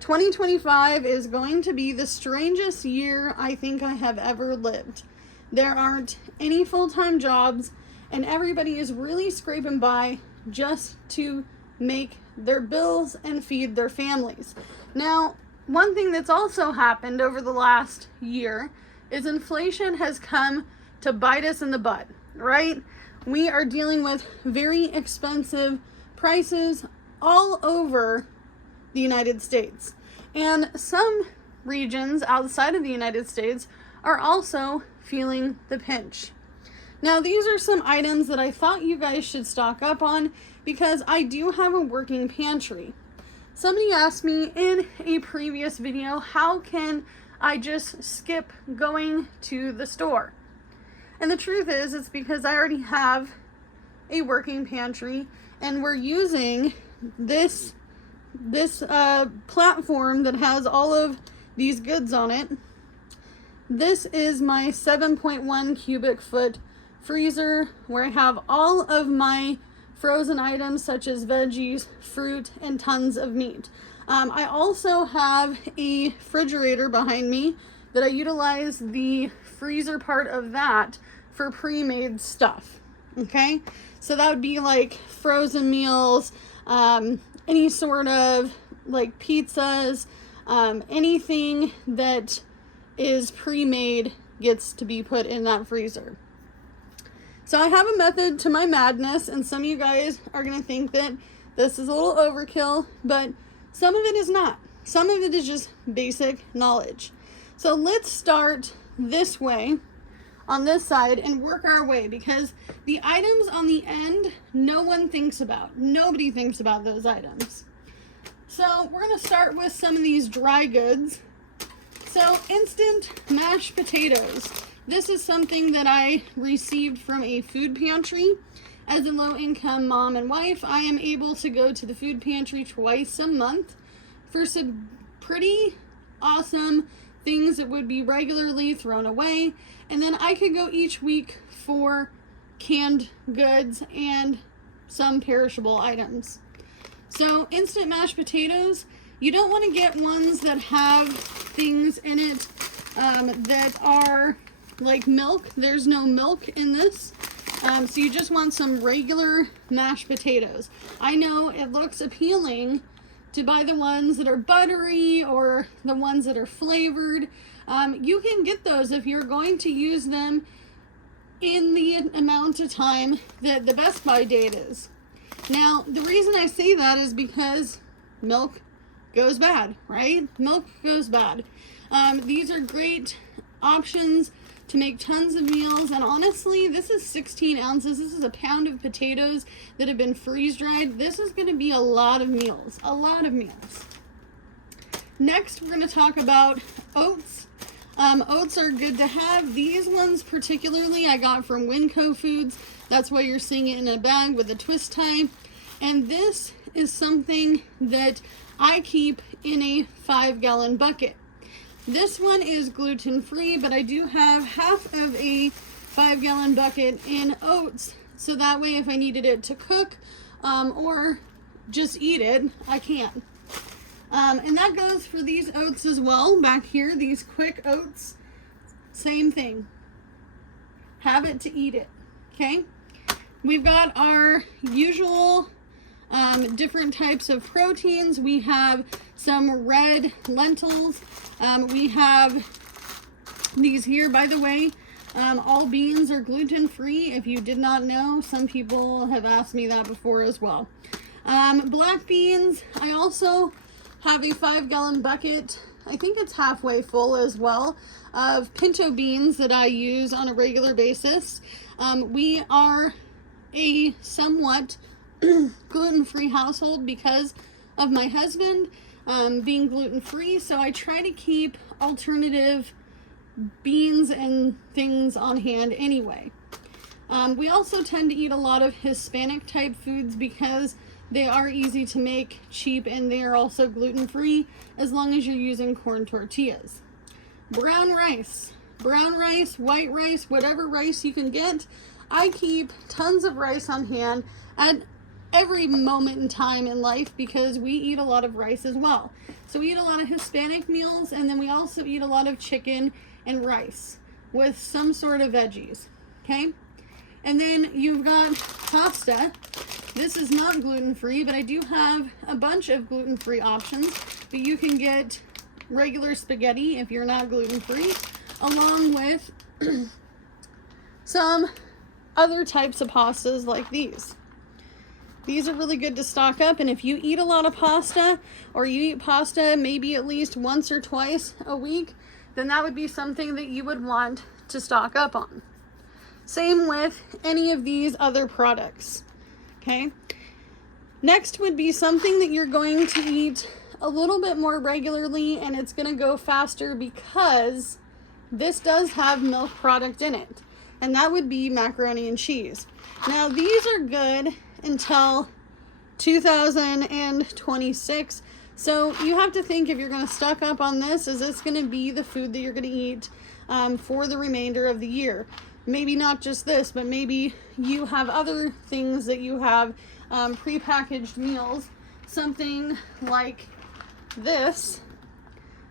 2025 is going to be the strangest year I think I have ever lived. There aren't any full-time jobs, and everybody is really scraping by just to make their bills and feed their families. Now, one thing that's also happened over the last year is inflation has come to bite us in the butt, right? We are dealing with very expensive prices all over the United States. And some regions outside of the United States are also feeling the pinch. Now, these are some items that I thought you guys should stock up on because I do have a working pantry. Somebody asked me in a previous video, how can I just skip going to the store? And the truth is, it's because I already have a working pantry and we're using this platform that has all of these goods on it. This is my 7.1 cubic foot freezer where I have all of my frozen items such as veggies, fruit, and tons of meat. I also have a refrigerator behind me that I utilize the freezer part of that for pre-made stuff. Okay, so that would be like frozen meals, any sort of like pizzas, anything that is pre-made gets to be put in that freezer. So I have a method to my madness, and some of you guys are going to think that this is a little overkill, but some of it is not. Some of it is just basic knowledge. So let's start this way on this side and work our way, because the items on the end, no one thinks about. Nobody thinks about those items. So we're going to start with some of these dry goods. So instant mashed potatoes. This is something that I received from a food pantry. As a low-income mom and wife, I am able to go to the food pantry twice a month for some pretty awesome things that would be regularly thrown away. And then I could go each week for canned goods and some perishable items. So instant mashed potatoes, you don't want to get ones that have things in it that are like milk. There's no milk in this. So you just want some regular mashed potatoes. I know it looks appealing to buy the ones that are buttery or the ones that are flavored. You can get those if you're going to use them in the amount of time that the Best By date is. Now, the reason I say that is because milk goes bad, right? Milk goes bad. These are great options to make tons of meals, and honestly, this is 16 ounces. This is a pound of potatoes that have been freeze-dried. This is going to be a lot of meals, a lot of meals. Next, we're going to talk about oats. Oats are good to have. These ones particularly I got from Winco Foods. That's why you're seeing it in a bag with a twist tie. And this is something that I keep in a 5-gallon bucket. This one is gluten-free, but I do have half of a 5-gallon bucket in oats, so that way if I needed it to cook or just eat it, I can. And that goes for these oats as well. Back here, these quick oats, same thing. Have it to eat it, okay? We've got our usual different types of proteins. We have some red lentils. We have these here, by the way. All beans are gluten-free. If you did not know, some people have asked me that before as well. Black beans, I also have a 5-gallon bucket. I think it's halfway full as well, of pinto beans that I use on a regular basis. We are a somewhat gluten-free household because of my husband being gluten-free, so I try to keep alternative beans and things on hand anyway. We also tend to eat a lot of Hispanic type foods because they are easy to make, cheap, and they are also gluten-free as long as you're using corn tortillas. Brown rice, white rice, whatever rice you can get. I keep tons of rice on hand. At every moment in time in life because we eat a lot of rice as well. So we eat a lot of Hispanic meals, and then we also eat a lot of chicken and rice with some sort of veggies, okay? And then you've got pasta. This is not gluten-free, but I do have a bunch of gluten-free options. But you can get regular spaghetti if you're not gluten-free, along with some other types of pastas like these. These are really good to stock up, and if you eat a lot of pasta, or you eat pasta maybe at least once or twice a week, then that would be something that you would want to stock up on. Same with any of these other products, okay? Next would be something that you're going to eat a little bit more regularly, and it's going to go faster because this does have milk product in it, and that would be macaroni and cheese. Now, these are good until 2026, so you have to think, if you're going to stock up on this, is this going to be the food that you're going to eat for the remainder of the year? Maybe not just this, but maybe you have other things that you have prepackaged meals, something like this,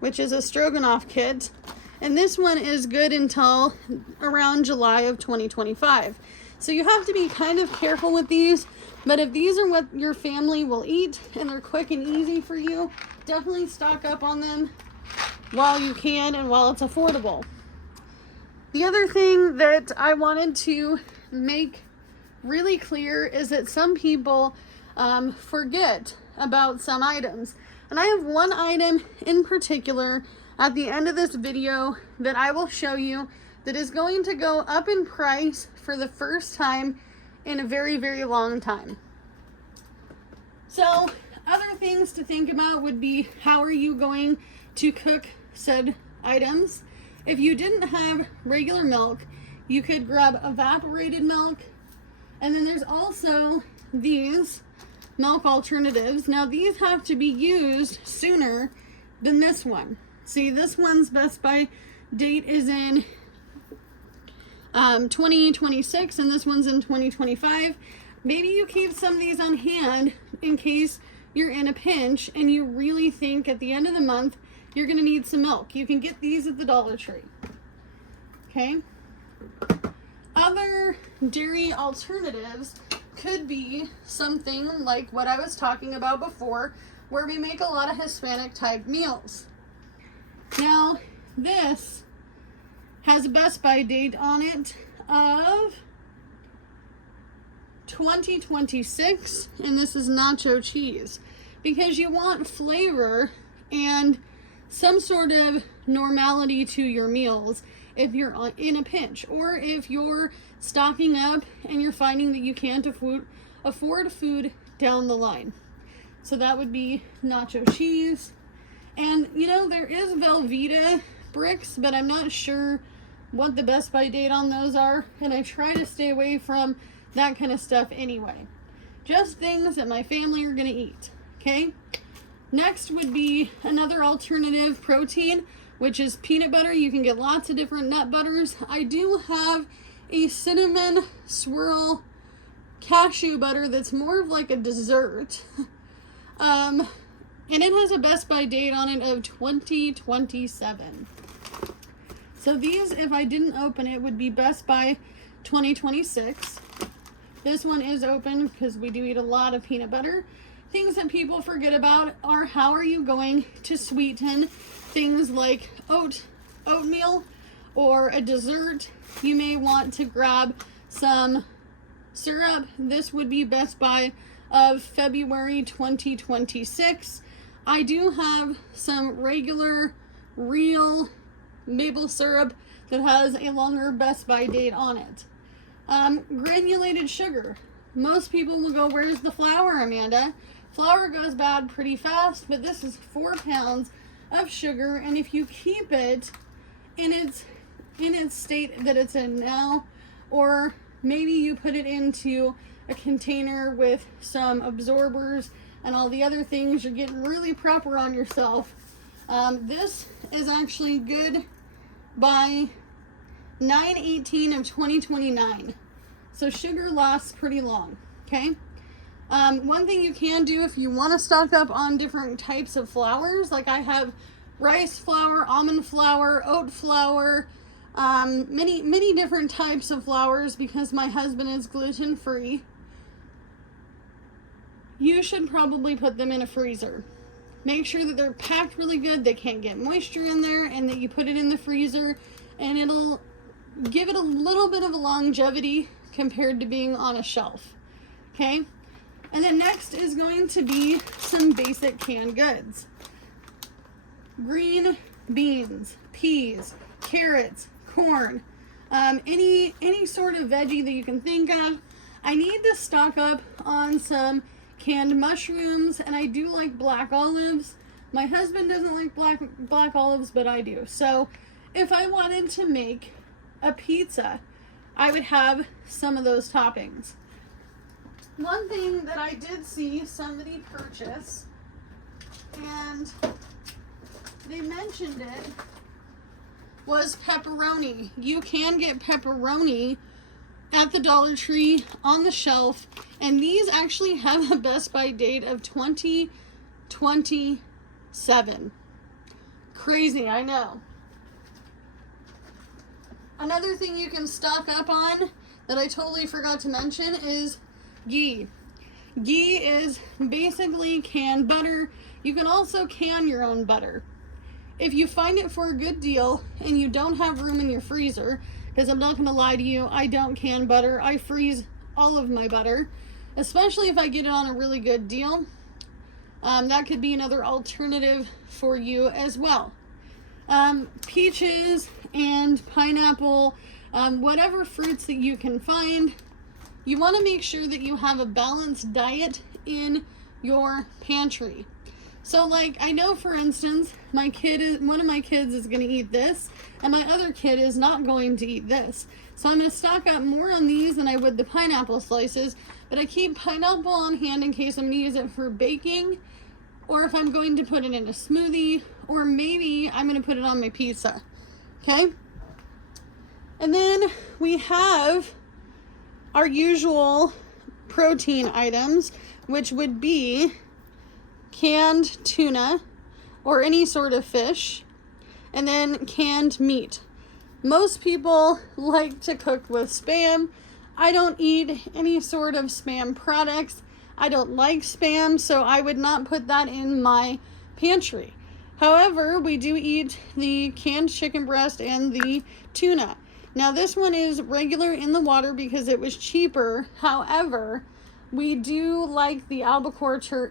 which is a stroganoff kit, and this one is good until around July of 2025. So you have to be kind of careful with these, but if these are what your family will eat and they're quick and easy for you, definitely stock up on them while you can and while it's affordable. The other thing that I wanted to make really clear is that some people forget about some items. And I have one item in particular at the end of this video that I will show you that is going to go up in price for the first time in a very, very long time. So other things to think about would be, how are you going to cook said items? If you didn't have regular milk, you could grab evaporated milk. And then there's also these milk alternatives. Now these have to be used sooner than this one. See, this one's best by date is in 2026, and this one's in 2025. Maybe you keep some of these on hand in case you're in a pinch and you really think at the end of the month you're going to need some milk. You can get these at the Dollar Tree. Okay? Other dairy alternatives could be something like what I was talking about before, where we make a lot of Hispanic type meals. Now, this has a best by date on it of 2026, and this is nacho cheese, because you want flavor and some sort of normality to your meals if you're in a pinch, or if you're stocking up and you're finding that you can't afford food down the line. So that would be nacho cheese. And you know, there is Velveeta bricks, but I'm not sure what the best by date on those are, and I try to stay away from that kind of stuff anyway. Just things that my family are gonna eat, okay? Next would be another alternative protein, which is peanut butter. You can get lots of different nut butters. I do have a cinnamon swirl cashew butter that's more of like a dessert. And it has a best by date on it of 2027. So these, if I didn't open it, would be best by 2026. This one is open because we do eat a lot of peanut butter. Things that people forget about are, how are you going to sweeten things like oatmeal or a dessert. You may want to grab some syrup. This would be best by of February 2026. I do have some regular real maple syrup that has a longer best by date on it. Granulated sugar. Most people will go, where's the flour, Amanda? Flour goes bad pretty fast, but this is 4 pounds of sugar, and if you keep it in its state that it's in now, or maybe you put it into a container with some absorbers and all the other things, you're getting really proper on yourself. This is actually good by 9/18 of 2029. So sugar lasts pretty long, okay? One thing you can do if you want to stock up on different types of flours, like I have rice flour, almond flour, oat flour, many different types of flours because my husband is gluten free. You should probably put them in a freezer. Make sure that they're packed really good, they can't get moisture in there, and that you put it in the freezer, and it'll give it a little bit of a longevity compared to being on a shelf. Okay? And then next is going to be some basic canned goods. Green beans, peas, carrots, corn, any sort of veggie that you can think of. I need to stock up on some canned mushrooms, and I do like black olives. My husband doesn't like black olives, but I do. So if I wanted to make a pizza, I would have some of those toppings. One thing that I did see somebody purchase, and they mentioned it, was pepperoni. You can get pepperoni at the Dollar Tree on the shelf, and these actually have a Best By date of 2027. Crazy, I know. Another thing you can stock up on that I totally forgot to mention is ghee. Ghee is basically canned butter. You can also can your own butter. If you find it for a good deal and you don't have room in your freezer, because I'm not going to lie to you, I don't can butter. I freeze all of my butter, especially if I get it on a really good deal. That could be another alternative for you as well. Peaches and pineapple, whatever fruits that you can find, you want to make sure that you have a balanced diet in your pantry. So like, I know for instance, one of my kids is going to eat this, and my other kid is not going to eat this. So I'm going to stock up more on these than I would the pineapple slices, but I keep pineapple on hand in case I'm going to use it for baking, or if I'm going to put it in a smoothie, or maybe I'm going to put it on my pizza. Okay? And then we have our usual protein items, which would be canned tuna or any sort of fish, and then canned meat. Most people like to cook with Spam. I don't eat any sort of Spam products. I don't like Spam, so I would not put that in my pantry. However, we do eat the canned chicken breast and the tuna. Now this one is regular in the water because it was cheaper. However, we do like the albacore tuna,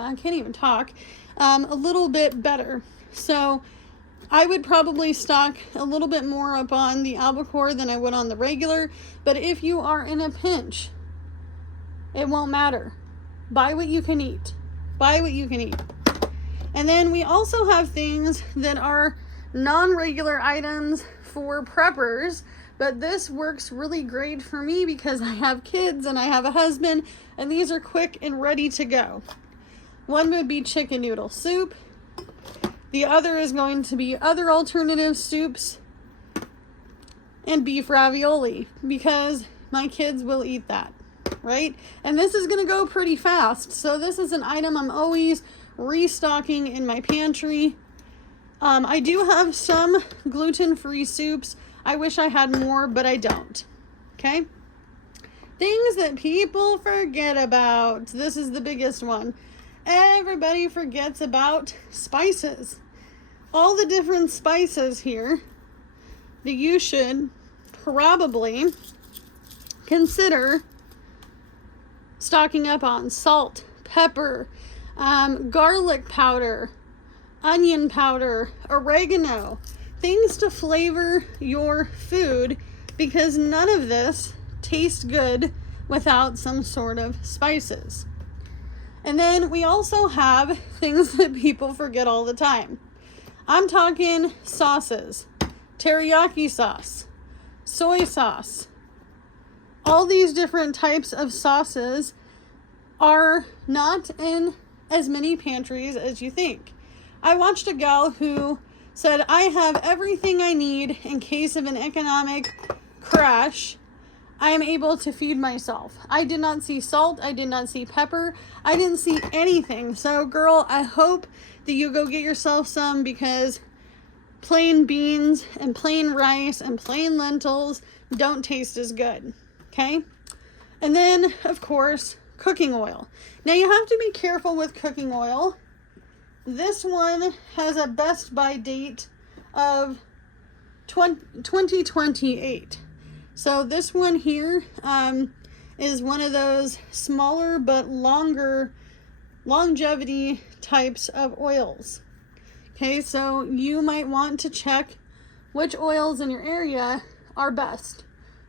I can't even talk, a little bit better. So I would probably stock a little bit more up on the albacore than I would on the regular. But if you are in a pinch, it won't matter. Buy what you can eat. Buy what you can eat. And then we also have things that are non-regular items for preppers, but this works really great for me because I have kids and I have a husband, and these are quick and ready to go. One would be chicken noodle soup. The other is going to be other alternative soups and beef ravioli because my kids will eat that, right? And this is going to go pretty fast. So this is an item I'm always restocking in my pantry. I do have some gluten-free soups. I wish I had more, but I don't. Okay? Things that people forget about. This is the biggest one. Everybody forgets about spices. All the different spices here that you should probably consider stocking up on. Salt, pepper, garlic powder, onion powder, oregano, things to flavor your food, because none of this tastes good without some sort of spices. And then we also have things that people forget all the time. I'm talking sauces, teriyaki sauce, soy sauce. All these different types of sauces are not in as many pantries as you think. I watched a gal who said, I have everything I need in case of an economic crash. I am able to feed myself. I did not see salt. I did not see pepper. I didn't see anything. So girl, I hope that you go get yourself some, because plain beans and plain rice and plain lentils don't taste as good. Okay. And then of course, cooking oil. Now you have to be careful with cooking oil. This one has a best by date of 2028. So this one here is one of those smaller but longer longevity types of oils. Okay, so you might want to check which oils in your area are best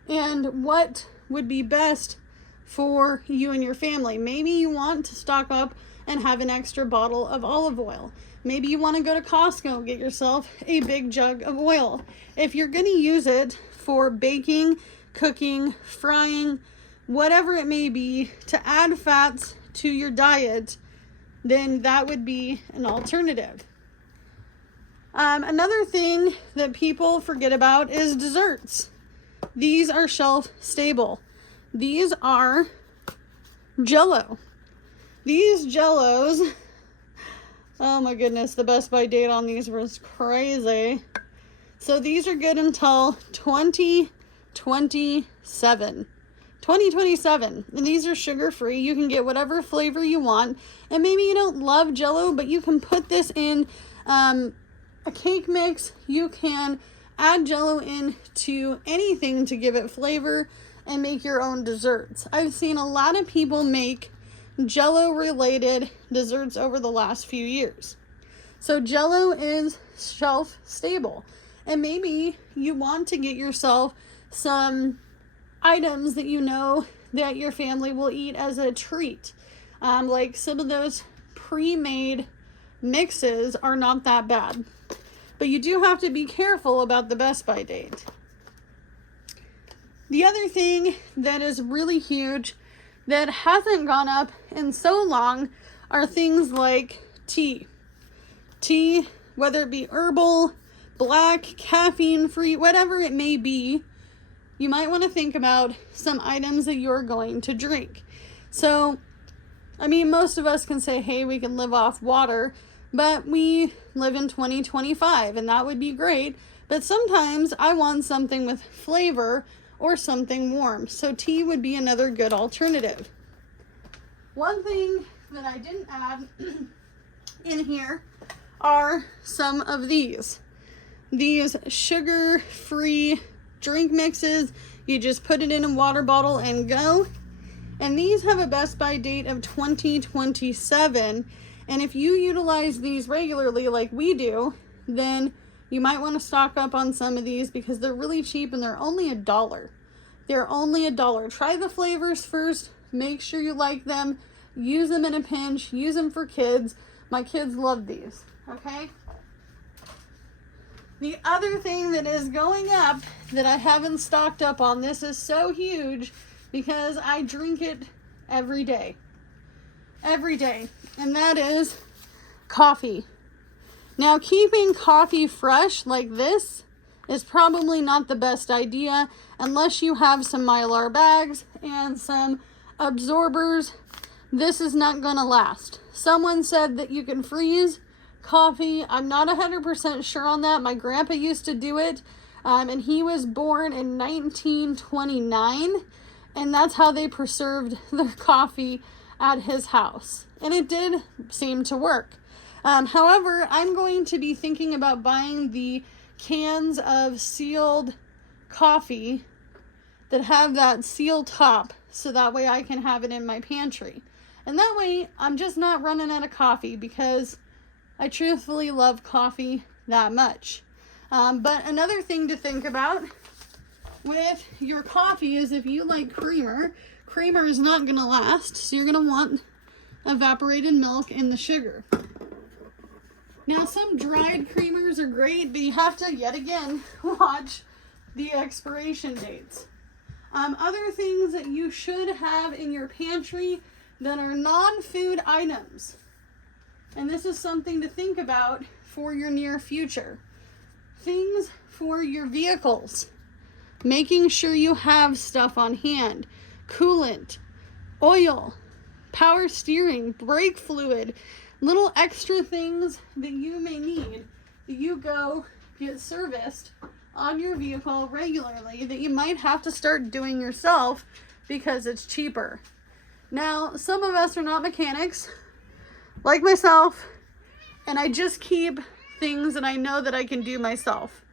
and what would be best for you and your family. Maybe you want to stock up and have an extra bottle of olive oil. Maybe you want to go to Costco and get yourself a big jug of oil. If you're going to use it for baking, cooking, frying, whatever it may be, to add fats to your diet, then that would be an alternative. Another thing that people forget about is desserts. These are shelf stable. These are Jell-O. These Jell-Os, oh my goodness, the best by date on these was crazy. So these are good until 2027. 2027. And these are sugar-free. You can get whatever flavor you want. And maybe you don't love Jell-O, but you can put this in a cake mix. You can add Jell-O into anything to give it flavor and make your own desserts. I've seen a lot of people make Jell-O related desserts over the last few years. So Jell-O is shelf stable. And maybe you want to get yourself some items that you know that your family will eat as a treat. Like some of those pre-made mixes are not that bad. But you do have to be careful about the best by date. The other thing that is really huge that hasn't gone up in so long are things like tea. Tea, whether it be herbal, black, caffeine-free, whatever it may be, you might want to think about some items that you're going to drink. So, I mean, most of us can say, hey, we can live off water, but we live in 2025, and that would be great. But sometimes I want something with flavor or something warm. So tea would be another good alternative. One thing that I didn't add in here are some of these. These sugar-free drink mixes. You just put it in a water bottle and go. And these have a best by date of 2027. And if you utilize these regularly like we do, then you might want to stock up on some of these because they're really cheap and they're only $1. They're only $1. Try the flavors first. Make sure you like them. Use them in a pinch. Use them for kids. My kids love these. Okay? The other thing that is going up that I haven't stocked up on, this is so huge because I drink it every day. Every day. And that is coffee. Now, keeping coffee fresh like this is probably not the best idea unless you have some Mylar bags and some absorbers. This is not going to last. Someone said that you can freeze coffee. I'm not 100% sure on that. My grandpa used to do it, and he was born in 1929, and that's how they preserved the coffee at his house. And it did seem to work. However, I'm going to be thinking about buying the cans of sealed coffee that have that seal top so that way I can have it in my pantry. And that way I'm just not running out of coffee because I truthfully love coffee that much. But another thing to think about with your coffee is if you like creamer, creamer is not going to last, so you're going to want evaporated milk and the sugar. Now, some dried creamers are great, but you have to, yet again, watch the expiration dates. Other things that you should have in your pantry that are non-food items. And this is something to think about for your near future. Things for your vehicles. making sure you have stuff on hand, coolant, oil, power steering, brake fluid, little extra things that you may need that you go get serviced on your vehicle regularly that you might have to start doing yourself because it's cheaper. Now, some of us are not mechanics, like myself, and I just keep things that I know that I can do myself.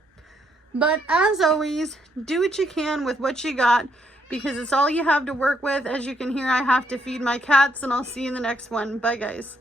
But as always, do what you can with what you got, because it's all you have to work with. As you can hear, I have to feed my cats, and I'll see you in the next one. Bye, guys.